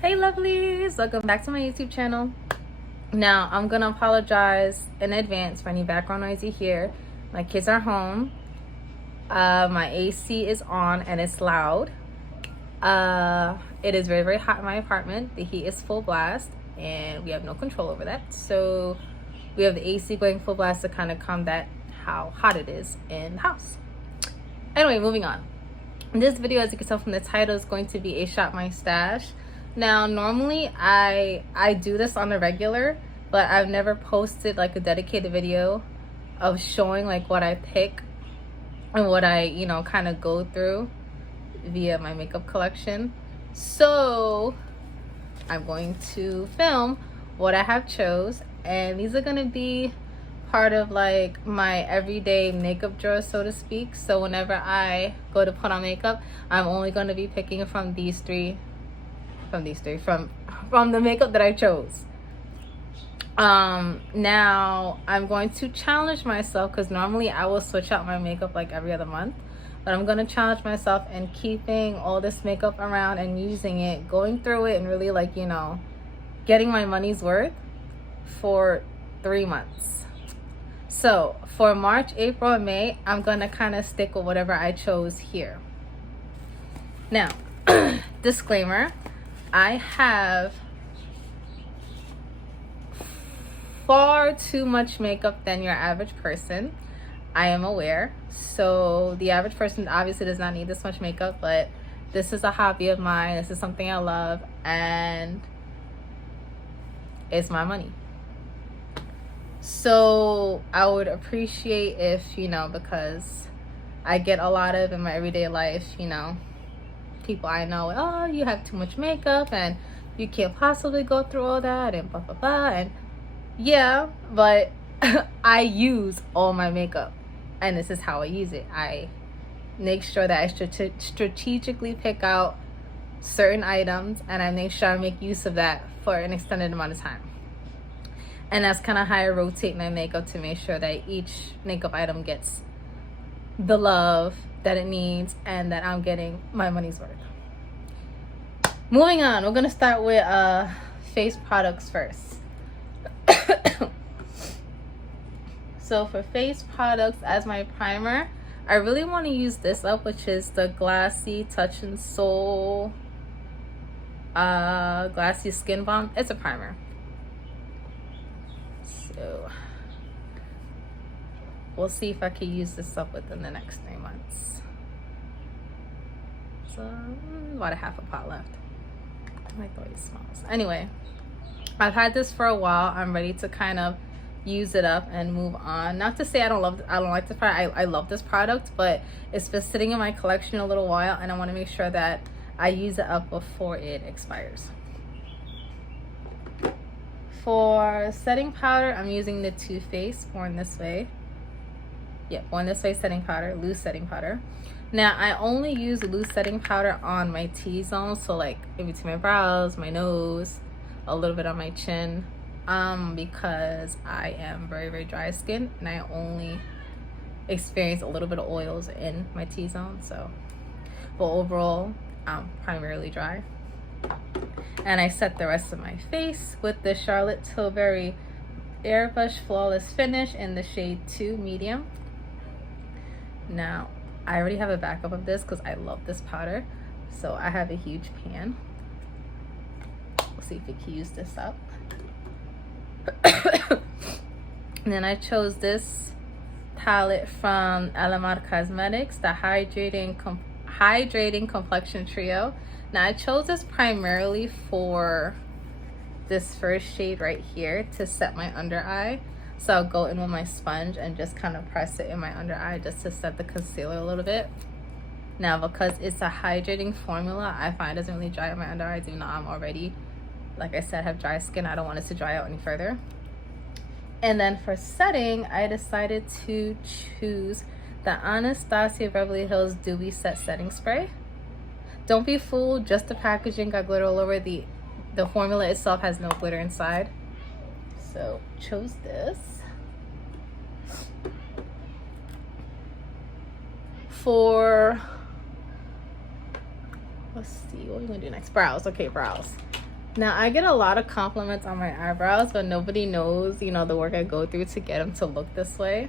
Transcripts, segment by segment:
Hey lovelies, welcome back to my YouTube channel. Now I'm gonna apologize in advance for any background noise you hear. My kids are home. My AC is on and it's loud. It is very hot in my apartment. The heat is full blast and we have no control over that, so we have the AC going full blast to kind of combat how hot it is in the house. Anyway, moving on. This video, as you can tell from the title, is going to be a shop my stash. Now normally I do this on the regular, but I've never posted like a dedicated video of showing like what I pick and what I kind of go through via my makeup collection. So I'm going to film what I have chose, and these are going to be part of like my everyday makeup drawer, so to speak. So whenever I go to put on makeup, I'm only going to be picking from the makeup that I chose. Now I'm going to challenge myself, because normally I will switch out my makeup like every other month, but I'm going to challenge myself in keeping all this makeup around and using it, going through it, and really like getting my money's worth for 3 months. So for March, April, and May, I'm gonna kind of stick with whatever I chose here. Now, disclaimer, I have far too much makeup than your average person. I am aware. So the average person obviously does not need this much makeup, but this is a hobby of mine. This is something I love, and it's my money. So I would appreciate if, because I get a lot of in my everyday life, people I know, oh, you have too much makeup and you can't possibly go through all that and blah blah blah. And yeah, but I use all my makeup, and this is how I use it. I make sure that I strategically pick out certain items, and I make sure I make use of that for an extended amount of time. And that's kind of how I rotate my makeup, to make sure that each makeup item gets the love that it needs and that I'm getting my money's worth. Moving on, we're going to start with face products first. So for face products, as my primer, I really want to use this up, which is the Glassy Touch and Soul Glassy Skin Balm. It's a primer. So we'll see if I can use this up within the next 3 months. So about a half a pot left. I like the way it smells. Anyway, I've had this for a while. I'm ready to kind of use it up and move on. Not to say I don't like this product. I love this product, but it's been sitting in my collection a little while, and I want to make sure that I use it up before it expires. For setting powder, I'm using the Too Faced Born This Way. Yeah, Born This Way setting powder, loose setting powder. Now, I only use loose setting powder on my T-zone, so like in between my brows, my nose, a little bit on my chin, because I am very dry skin, and I only experience a little bit of oils in my T-zone. So, but overall, I'm primarily dry. And I set the rest of my face with the Charlotte Tilbury Airbrush Flawless Finish in the shade 2 medium. Now, I already have a backup of this because I love this powder. So I have a huge pan. We'll see if we can use this up. And then I chose this palette from Alamar Cosmetics, the Hydrating Complexion Trio. Now, I chose this primarily for this first shade right here to set my under eye. So I'll go in with my sponge and just kind of press it in my under eye just to set the concealer a little bit. Now, because it's a hydrating formula, I find it doesn't really dry out my under eyes, even though I'm already, like I said, have dry skin. I don't want it to dry out any further. And then for setting, I decided to choose the Anastasia Beverly Hills Dewy Set Setting Spray. Don't be fooled, just the packaging got glitter all over. The formula itself has no glitter inside. So chose this. For let's see, what are we gonna do next? Brows. Okay, brows. Now, I get a lot of compliments on my eyebrows, but nobody knows, you know, the work I go through to get them to look this way.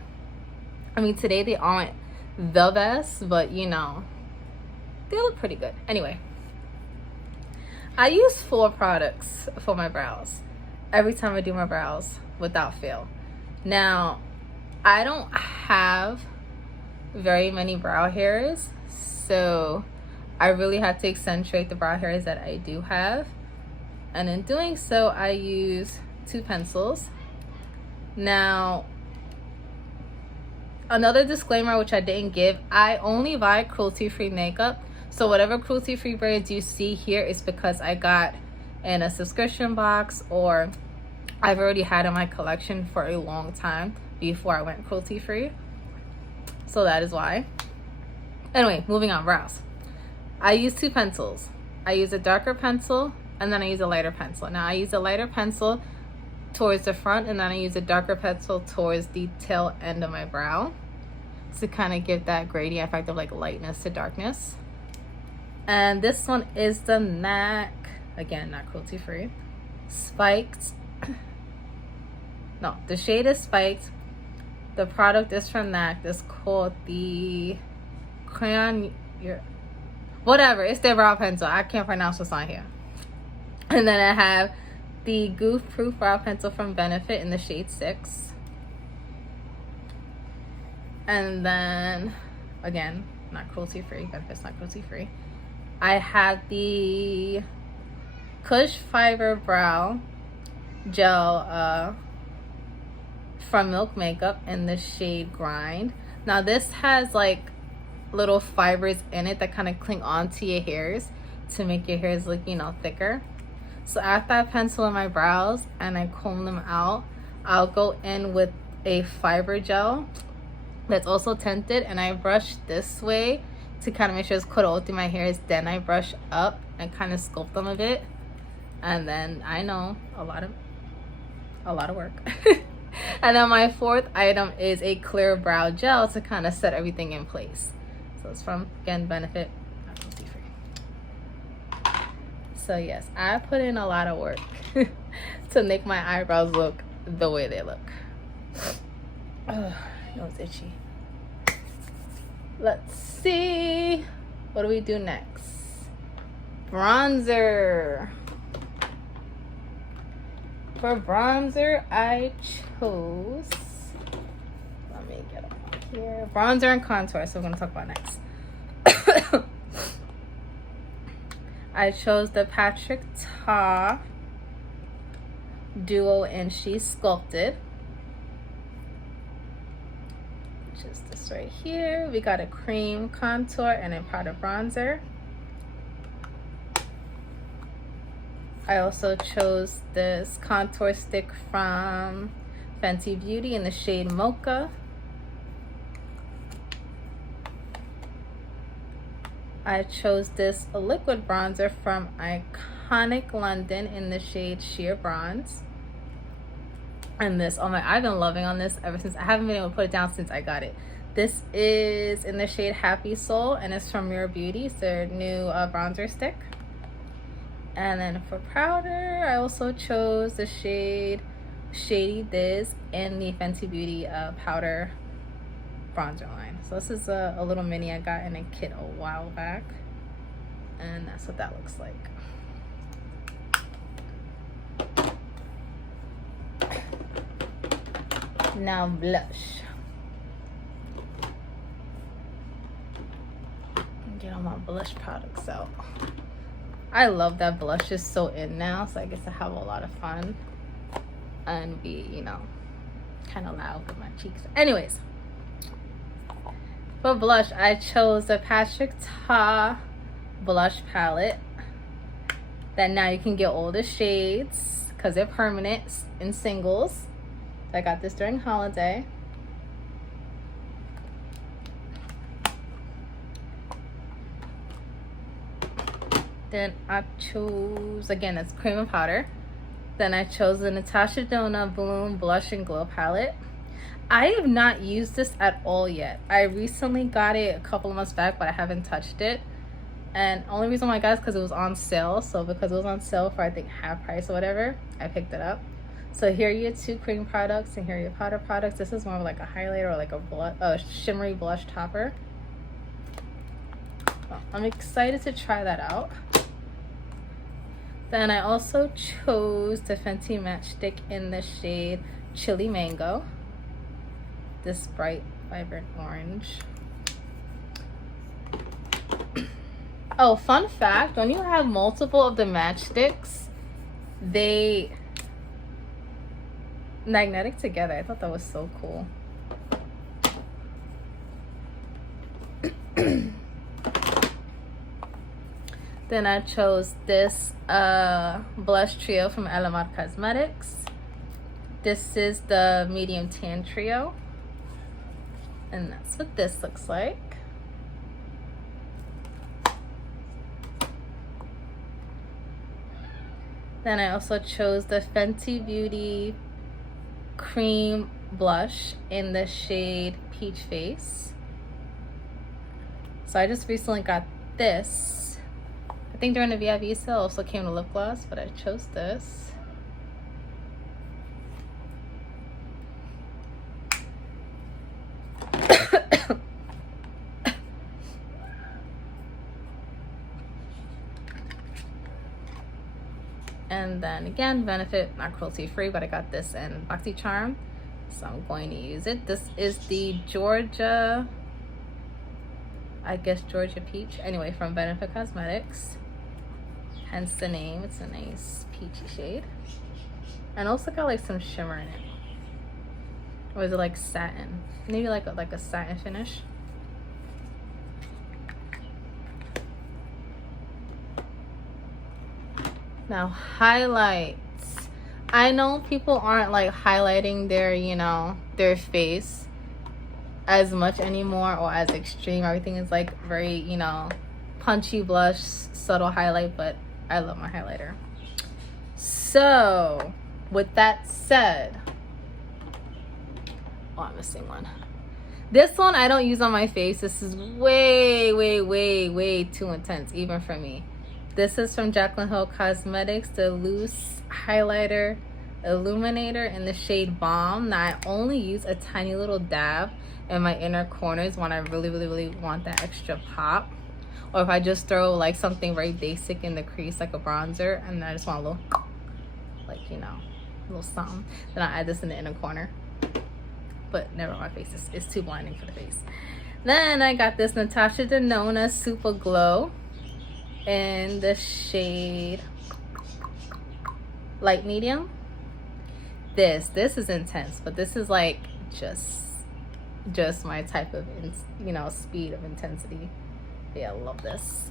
I mean, today they aren't the best, but, you know, they look pretty good. Anyway, I use 4 products for my brows every time I do my brows without fail. Now, I don't have very many brow hairs, so I really have to accentuate the brow hairs that I do have. And in doing so, I use 2 pencils. Now, another disclaimer which I didn't give, I only buy cruelty-free makeup. So whatever cruelty-free brands you see here is because I got in a subscription box, or I've already had in my collection for a long time before I went cruelty-free. So that is why. Anyway, moving on, brows. I use 2 pencils. I use a darker pencil and then I use a lighter pencil. Now I use a lighter pencil towards the front, and then I use a darker pencil towards the tail end of my brow to kind of give that gradient effect of like lightness to darkness. And this one is the MAC, again, not cruelty free, Spiked. No, the shade is Spiked. The product is from MAC. It's called the Crayon, whatever, it's their brow pencil. I can't pronounce what's on here. And then I have the Goof Proof brow pencil from Benefit in the shade 6. And then, again, not cruelty free. Benefit's not cruelty free. I have the Kush Fiber Brow Gel from Milk Makeup in the shade Grind. Now this has like little fibers in it that kind of cling onto your hairs to make your hairs look, you know, thicker. So after I pencil in my brows and I comb them out, I'll go in with a fiber gel that's also tinted, and I brush this way to kind of make sure it's coated all through my hairs. Then I brush up and kind of sculpt them a bit. And then, I know, a lot of work. And then my 4th item is a clear brow gel to kind of set everything in place. So it's from, again, Benefit. So yes, I put in a lot of work to make my eyebrows look the way they look. Oh, nose itchy. Let's see. What do we do next? Bronzer. For bronzer, I chose, let me get up here, bronzer and contour. So we're going to talk about next. I chose the Patrick Ta Duo in She Sculpted, which is this right here. We got a cream contour and a powder bronzer. I also chose this contour stick from Fenty Beauty in the shade Mocha. I chose this liquid bronzer from Iconic London in the shade Sheer Bronze. And this, oh my, I've been loving on this ever since. I haven't been able to put it down since I got it. This is in the shade Happy Soul, and it's from Mirror Beauty. It's their new bronzer stick. And then for powder, I also chose the shade Shady Diz in the Fenty Beauty powder bronzer line. So this is a little mini I got in a kit a while back, and that's what that looks like. Now blush. Get all my blush products out. I love that blush is so in now, so I get to have a lot of fun and be, you know, kind of loud with my cheeks. Anyways, for blush, I chose the Patrick Ta blush palette. That now you can get all the shades because they're permanent in singles. I got this during holiday. Then I chose, again, it's cream and powder. Then I chose the Natasha Denona Bloom Blush and Glow palette. I have not used this at all yet. I recently got it a couple of months back, but I haven't touched it. And only reason why I got it is because it was on sale. So because it was on sale for I think half price or whatever, I picked it up. So here are your 2 cream products and here are your powder products. This is more of like a highlighter or like a shimmery blush topper. Well, I'm excited to try that out. Then I also chose the Fenty Matchstick in the shade Chili Mango. This bright, vibrant orange. Oh, fun fact, when you have multiple of the matchsticks, they magnetic together. I thought that was so cool. Then I chose this blush trio from Alamar Cosmetics. This is the medium tan trio. And that's what this looks like. Then I also chose the Fenty Beauty Cream Blush in the shade Peach Face. So I just recently got this. I think during the VIP sale also came to lip gloss, but I chose this. And then again, Benefit, not cruelty free, but I got this in BoxyCharm, so I'm going to use it. This is the Georgia, I guess Georgia Peach, anyway, from Benefit Cosmetics, hence the name. It's a nice peachy shade, and also got like some shimmer in it. Or is it like satin? Maybe like a satin finish. Now, highlights. I know people aren't like highlighting their, you know, their face as much anymore or as extreme. Everything is like very, you know, punchy blush, subtle highlight, but I love my highlighter. So, with that said, oh, I'm missing one. This one I don't use on my face. This is way, way, way, way too intense, even for me. This is from Jaclyn Hill Cosmetics, the loose highlighter illuminator in the shade Balm. Now I only use a tiny little dab in my inner corners when I really, really, really want that extra pop. Or if I just throw like something very basic in the crease, like a bronzer, and I just want a little, like, you know, a little something, then I add this in the inner corner. But never on my face, it's too blinding for the face. Then I got this Natasha Denona Super Glow in the shade light medium. This is intense, but this is like just my type of, you know, speed of intensity. Yeah, I love this.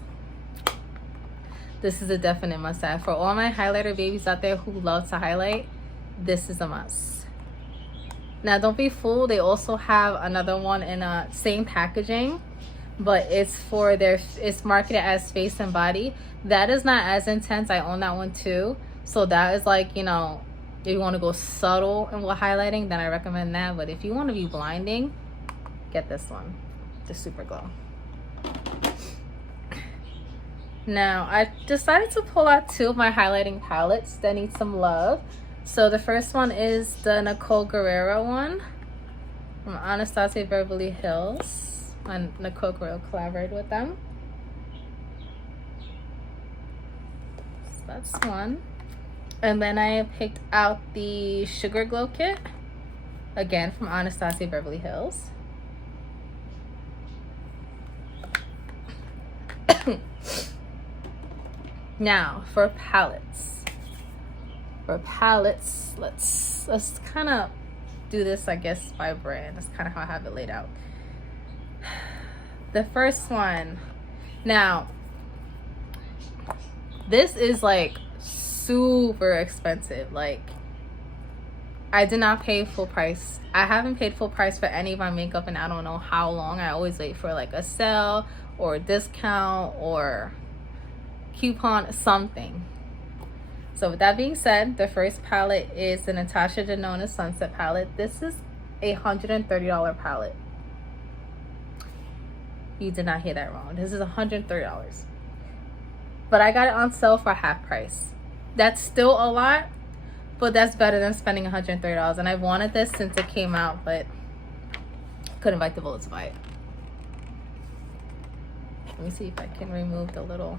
This is a definite must have for all my highlighter babies out there who love to highlight. This is a must. Now don't be fooled, they also have another one in a same packaging, but it's for their, it's marketed as face and body. That is not as intense. I own that one too. So that is like, you know, if you want to go subtle and with highlighting, then I recommend that. But if you want to be blinding, get this one, the Super Glow. Now I decided to pull out 2 of my highlighting palettes that need some love. So the first one is the Nicole Guerrero one from Anastasia Beverly Hills, and Nicole Guerrero collaborated with them. So that's one. And then I picked out the Sugar Glow Kit, again from Anastasia Beverly Hills. Now for palettes. Let's kind of do this, I guess, by brand. That's kind of how I have it laid out. The first one. Now, this is like super expensive. Like, I did not pay full price. I haven't paid full price for any of my makeup and I don't know how long. I always wait for like a sale or a discount or coupon, something. So with that being said, the first palette is the Natasha Denona Sunset palette. This is a $130 palette. You did not hear that wrong. This is $130. but I got it on sale for half price. That's still a lot, but that's better than spending $130. And I wanted this since it came out, but couldn't bite the bullet to buy it. Let me see if I can remove the little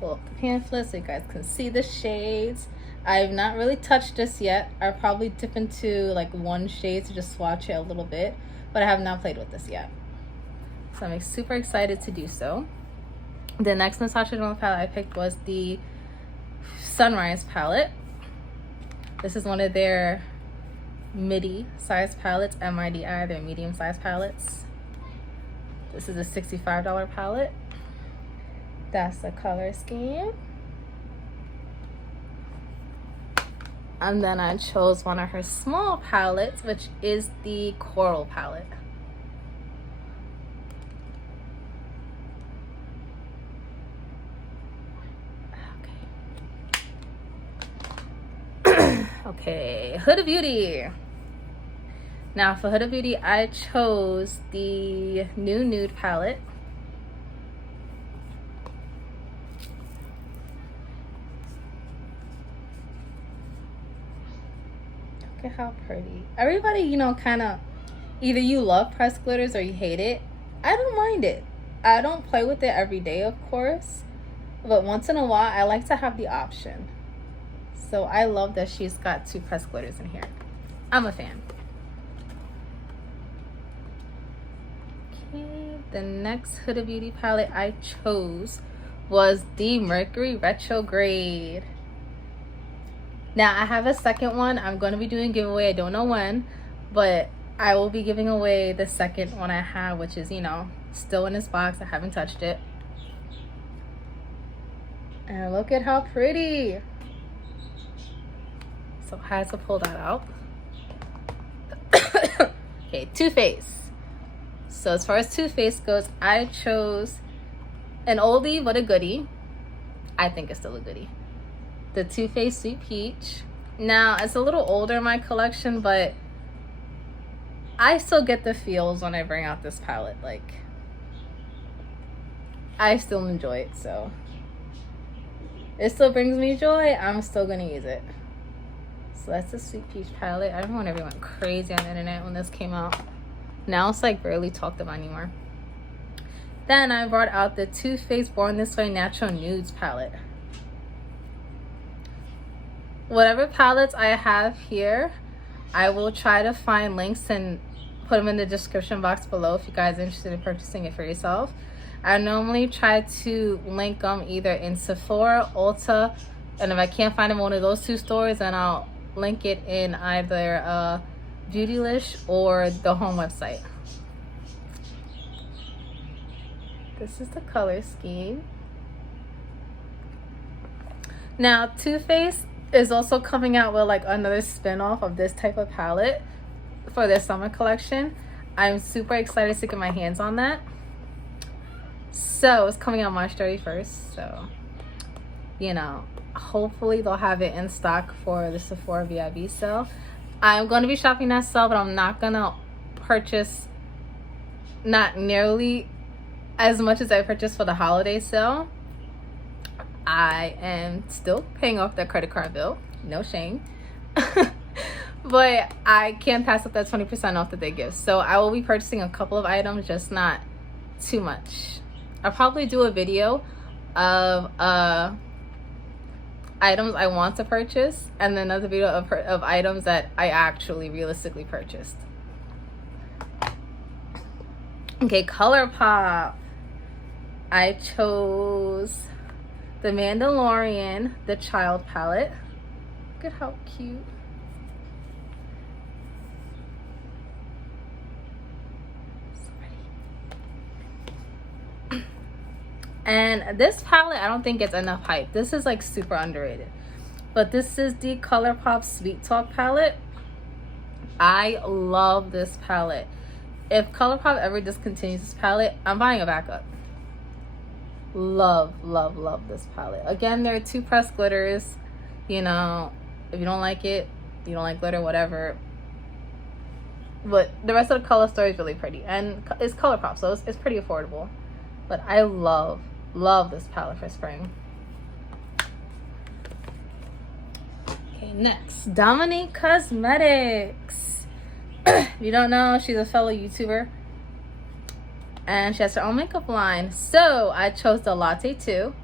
pull up the pamphlet so you guys can see the shades. I've not really touched this yet. I'll probably dip into like one shade to just swatch it a little bit, but I have not played with this yet. So I'm super excited to do so. The next Natasha Denona palette I picked was the Sunrise palette. This is one of their midi size palettes, MIDI, their medium size palettes. This is a $65 palette. That's the color scheme. And then I chose one of her small palettes, which is the Coral palette. Okay, Huda Beauty. Now for Huda Beauty, I chose the new nude palette. Look at how pretty. Everybody, you know, kind of, either you love pressed glitters or you hate it. I don't mind it. I don't play with it every day, of course, but once in a while, I like to have the option. So I love that she's got 2 pressed glitters in here. I'm a fan. Okay, the next Huda Beauty palette I chose was the Mercury Retrograde. Now I have a second one. I'm going to be doing giveaway. I don't know when, but I will be giving away the second one I have, which is, you know, still in this box. I haven't touched it. And look at how pretty. So I had to pull that out. Okay, Too Faced. So as far as Too Faced goes, I chose an oldie but a goodie. I think it's still a goodie. The Too Faced Sweet Peach. Now it's a little older in my collection, but I still get the feels when I bring out this palette. Like, I still enjoy it, so it still brings me joy. I'm still gonna use it. So that's the Sweet Peach palette. I remember when everyone went crazy on the internet when this came out. Now it's like barely talked about anymore. Then I brought out the Too Faced Born This Way Natural Nudes palette. Whatever palettes I have here, I will try to find links and put them in the description box below if you guys are interested in purchasing it for yourself. I normally try to link them either in Sephora, Ulta, and if I can't find them in one of those 2 stores, then I'll link it in either Beautylish or the home website. This is the color scheme. Now Too Faced is also coming out with like another spin-off of this type of palette for their summer collection. I'm super excited to get my hands on that. So it's coming out March 31st, so you know, hopefully they'll have it in stock for the Sephora VIB sale. I'm going to be shopping that sale, but I'm not gonna purchase not nearly as much as I purchased for the holiday sale. I am still paying off that credit card bill, no shame. But I can't pass up that 20% off that they give. So I will be purchasing a couple of items, just not too much. I'll probably do a video of items I want to purchase, and then another video of items that I actually realistically purchased. Okay, ColourPop. I chose the Mandalorian, the Child palette. Look at how cute. And this palette, I don't think gets enough hype. This is like super underrated. But this is the ColourPop Sweet Talk palette. I love this palette. If ColourPop ever discontinues this palette, I'm buying a backup. Love, love, love this palette. Again, there are 2 pressed glitters. You know, if you don't like it, you don't like glitter, whatever. But the rest of the color story is really pretty. And it's ColourPop, so it's pretty affordable. But I love Love this palette for spring. Okay, next, Dominique Cosmetics. If you don't know, she's a fellow YouTuber. And she has her own makeup line. So I chose the Latte 2.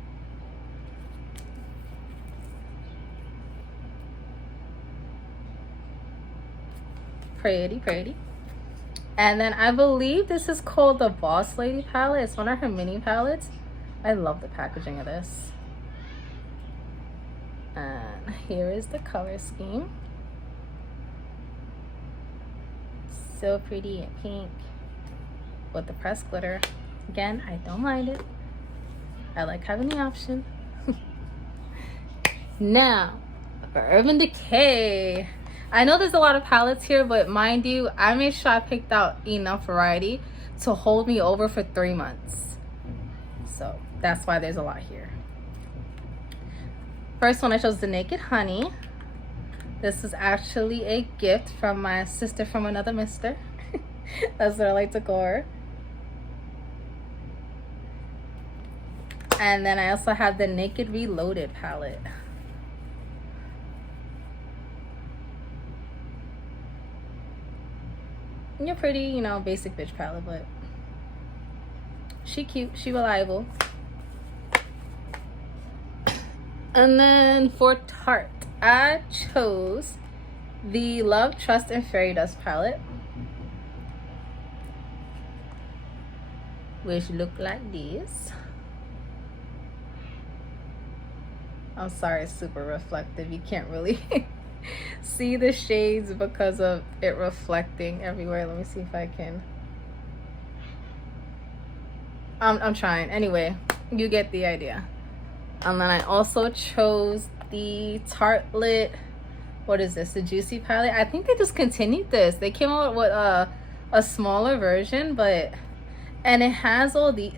Pretty, pretty. And then I believe this is called the Boss Lady palette. It's one of her mini palettes. I love the packaging of this. And here is the color scheme. So pretty and pink with the pressed glitter. Again, I don't mind it. I like having the option. Now, for Urban Decay. I know there's a lot of palettes here, but mind you, I made sure I picked out enough variety to hold me over for 3 months. So that's why there's a lot here. First one I chose the Naked Honey. This is actually a gift from my sister from another mister. That's what I like to call her. And then I also have the Naked Reloaded palette. You're pretty, you know, basic bitch palette, but she cute, she reliable. And then for Tarte, I chose the Love, Trust, and Fairy Dust palette, which look like this. I'm sorry, it's super reflective. You can't really see the shades because of it reflecting everywhere. Let me see if I can. I'm trying. Anyway, you get the idea. And then I also chose the Tartelette. What is this? The Juicy palette. I think they just continued this. They came out with a smaller version, and it has all the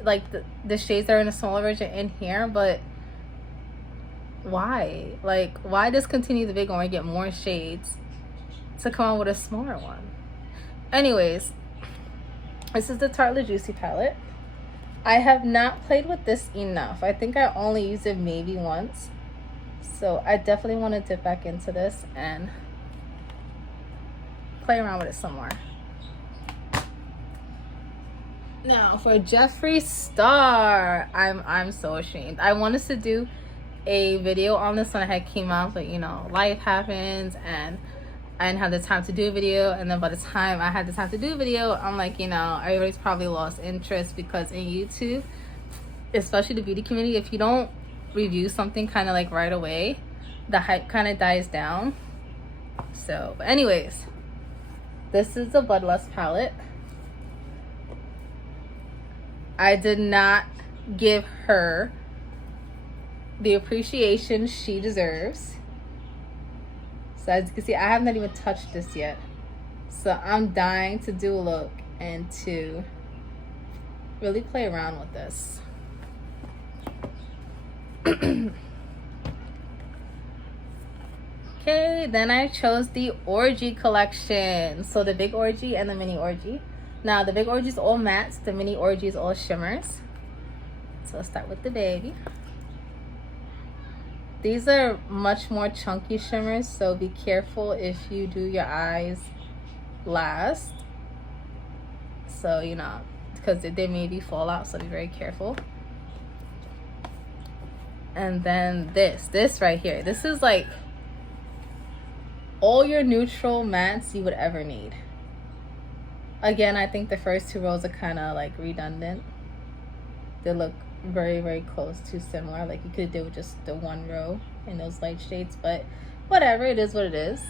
the shades that are in a smaller version in here, but why? Like, why discontinue the big one and get more shades to come out with a smaller one? Anyways, this is the Tartelette Juicy palette. I have not played with this enough. I think I only used it maybe once. So I definitely want to dip back into this and play around with it some more. Now for Jeffree Star, I'm so ashamed. I wanted to do a video on this when I had came out, but you know, life happens and I didn't have the time to do a video. And then by the time I had the time to do a video, I'm like, you know, everybody's probably lost interest, because in YouTube, especially the beauty community, if you don't review something kind of like right away, the hype kind of dies down. So, but anyways, this is the Bloodlust palette. I did not give her the appreciation she deserves. So as you can see, I have not even touched this yet. So I'm dying to do a look and to really play around with this. Okay, then I chose the Orgy collection. So the big Orgy and the mini Orgy. Now the big Orgy is all mattes, the mini Orgy is all shimmers. So let's start with the baby. These are much more chunky shimmers, so be careful if you do your eyes last. So, you know, because there may be fallout, so be very careful. And then this right here. This is like all your neutral mattes you would ever need. Again, I think the first two rows are kind of like redundant. They look very, very close to similar. Like you could do just the one row in those light shades, but whatever, it is what it is.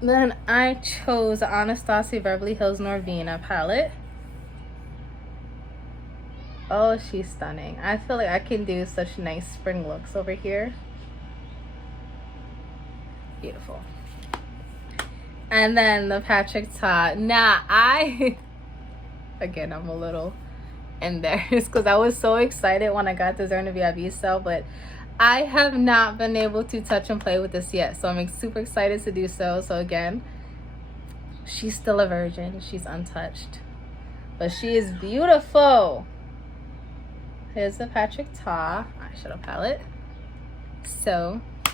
Then I chose the Anastasia Beverly Hills Norvina palette. Oh, she's stunning. I feel like I can do such nice spring looks over here. Beautiful. And then the Patrick Ta. Now, again, I'm a little embarrassed because I was so excited when I got the Zerna VIB cell, but I have not been able to touch and play with this yet. So I'm super excited to do so. So again, She's still a virgin. She's untouched. But she is beautiful. Here's the Patrick Ta eyeshadow palette. So I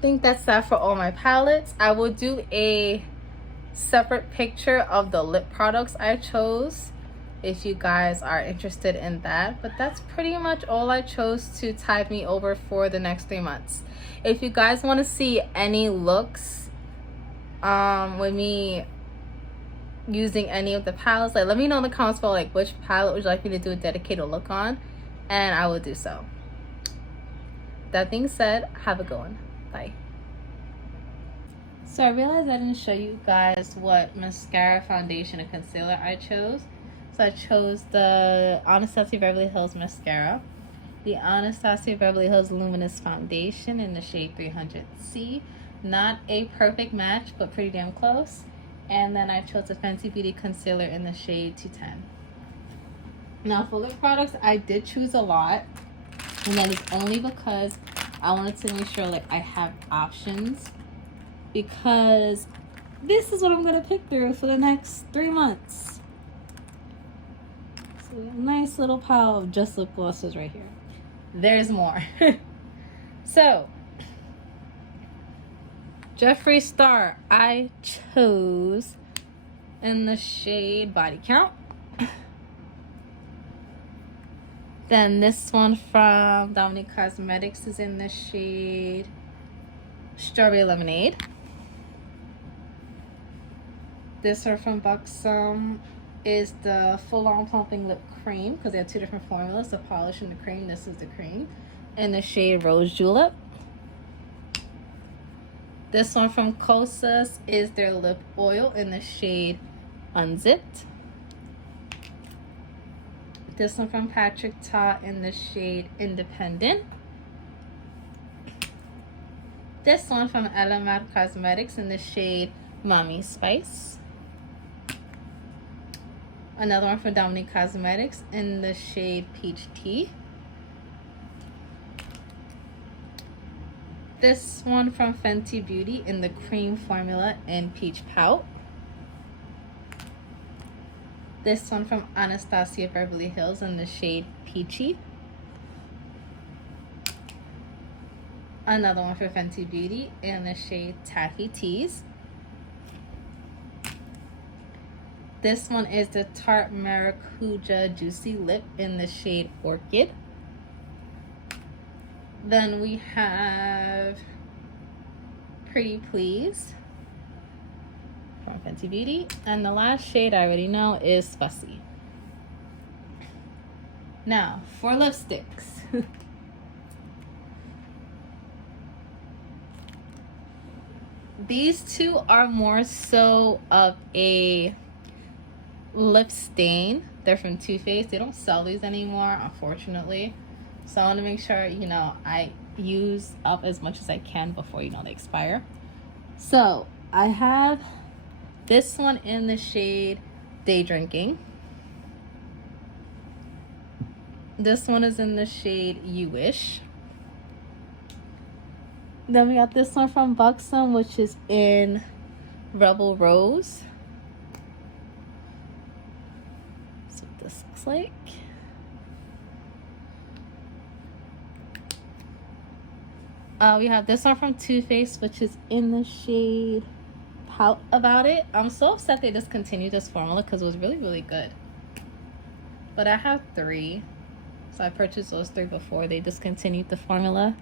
think that's that for all my palettes. I will do a separate picture of the lip products I chose if you guys are interested in that. But that's pretty much all I chose to tide me over for the next 3 months. If you guys want to see any looks with me using any of the palettes, like let me know in the comments below, like which palette would you like me to do a dedicated look on, and I will do so. That being said, have a good one. Bye. So I realized I didn't show you guys what mascara, foundation, and concealer I chose. So I chose the Anastasia Beverly Hills mascara, the Anastasia Beverly Hills Luminous Foundation in the shade 300C. Not a perfect match, but pretty damn close. And then I chose the Fenty Beauty concealer in the shade 210. Now for lip products, I did choose a lot, and that is only because I wanted to make sure like I have options, because this is what I'm gonna pick through for the next 3 months. So a nice little pile of just lip glosses right here. There's more. So Jeffree Star I chose in the shade Body Count. Then this one from Dominique Cosmetics is in the shade Strawberry Lemonade. This one from Buxom is the Full On Plumping Lip Cream, because they have two different formulas, the polish and the cream. This is the cream in the shade Rose Julep. This one from Kosas is their lip oil in the shade Unzipped. This one from Patrick Ta in the shade Independent. This one from Element Cosmetics in the shade Mommy Spice. Another one from Dominique Cosmetics in the shade Peach Tea. This one from Fenty Beauty in the cream formula in Peach Pout. This one from Anastasia Beverly Hills in the shade Peachy. Another one for Fenty Beauty in the shade Taffy Tease. This one is the Tarte Maracuja Juicy Lip in the shade Orchid. Then we have Pretty Please from Fenty Beauty. And the last shade I already know is Fussy. Now, for lipsticks. These two are more so of a lip stain. They're from Too Faced. They don't sell these anymore, unfortunately. So I want to make sure, you know, I use up as much as I can before, you know, they expire. So I have this one in the shade Day Drinking. This one is in the shade You Wish. Then we got this one from Buxom, which is in Rebel Rose. That's what this looks like. We have this one from Too Faced, which is in the shade Pout About It. I'm so upset they discontinued this formula because it was really, really good. But I have 3. So I purchased those 3 before they discontinued the formula.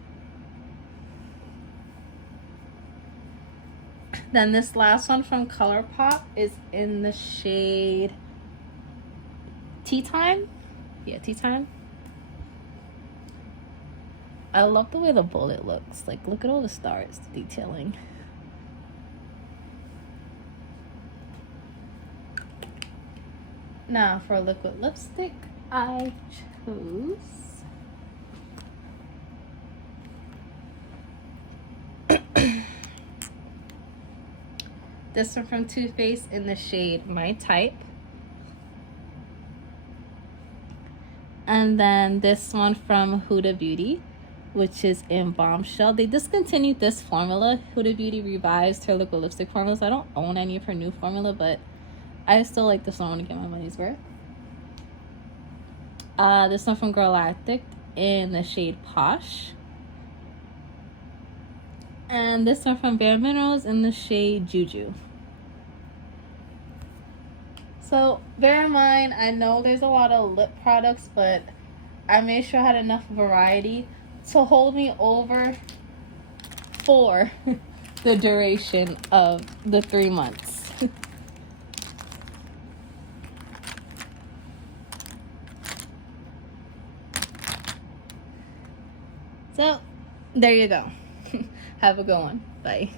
Then this last one from ColourPop is in the shade Tea Time. Yeah, Tea Time. I love the way the bullet looks. Like, look at all the stars, the detailing. Now, for liquid lipstick, I chose this one from Too Faced in the shade My Type. And then this one from Huda Beauty which is in Bombshell. They discontinued this formula. Huda Beauty revised her liquid lipstick formula, so I don't own any of her new formula, but I still like this one. I want to get my money's worth. This one from Girlactic in the shade Posh. And this one from Bare Minerals in the shade Juju. So bear in mind, I know there's a lot of lip products, but I made sure I had enough variety to hold me over for the duration of the 3 months. So there you go. Have a good one. Bye.